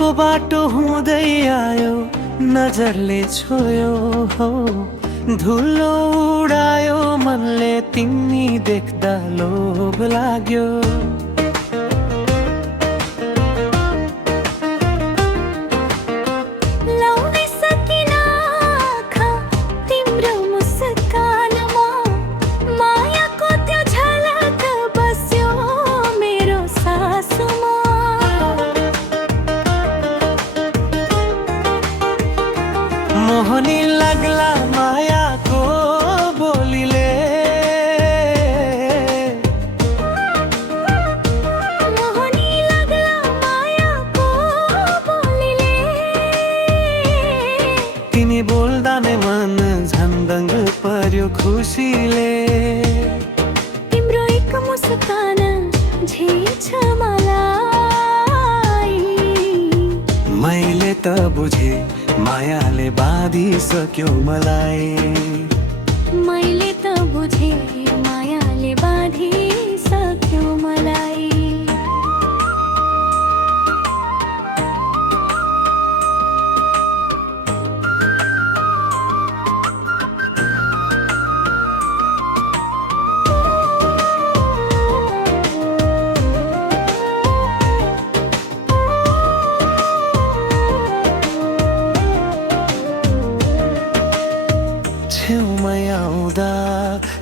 अर्को बाटो हुँदै आयो, नजरले छोयो हो, धुलो उडायो मनले, तिमी देख्दा लोभ लाग्यो। मोहनी लाग्ला मायाको बोलीले, मोहनी लाग्ला मायाको बोलीले, तिमी बोल्दा नै मन झन्दङ्ग पर्यो खुसीले। तिम्रो एक मुस्कान झेल्छ मलाई, मैले त बुझे मायाले बाँधिसक्यो मलाई, मैले त बुझे मायाले बाँधिसक्यो मलाई। छेउमा आउँदा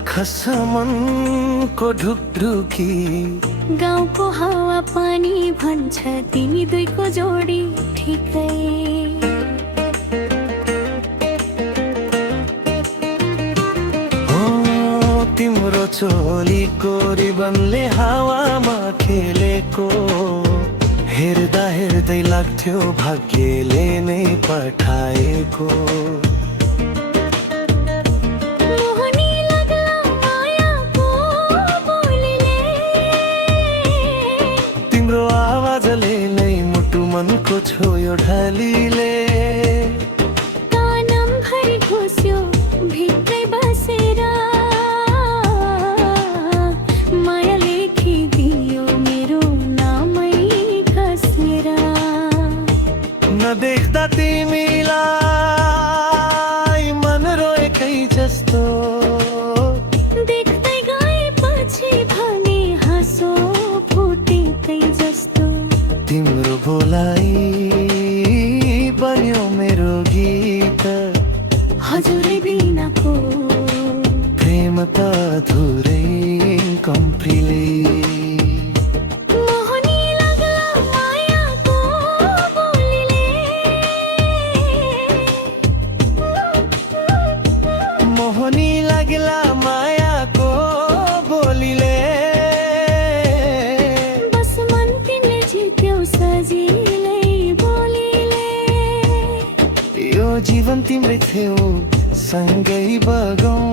खस्छ मनको ढुकढुकी, गाउँको हावा पानी भन्छ तिमी दुईको जोडी ठिकै। हो तिम्रो चोलीको रिबनले हावामा खेलेको, हेर्दा हेर्दै लाग्थ्यो भाग्यले नै पठाएको। तिम्रो आवाजले नै मुटु मनको छोयो ढलीले, कानम भरि घुस्यो भित्रै बसेर, माया लेखिदियो मेरो नामै कसेर। नदेख्दा तिमीलाई मन रोएकै जस्तो, देख्दै गएपछि भने हाँसो फुटेकै जस्तो। तिम्रो बोलाइ बन्यो मेरो गीत, हजुरै बिनाको प्रेम त अधुरै कम्प्लिट। मोहनी लाग्ला मायाको बोलीले, मोहनी लाग्ला मायाको बोलीले, बस मन तिमीले जित्यौ सजिलै बोलीले। यो जीवन तिम्रै थियो सँगै बगौँ।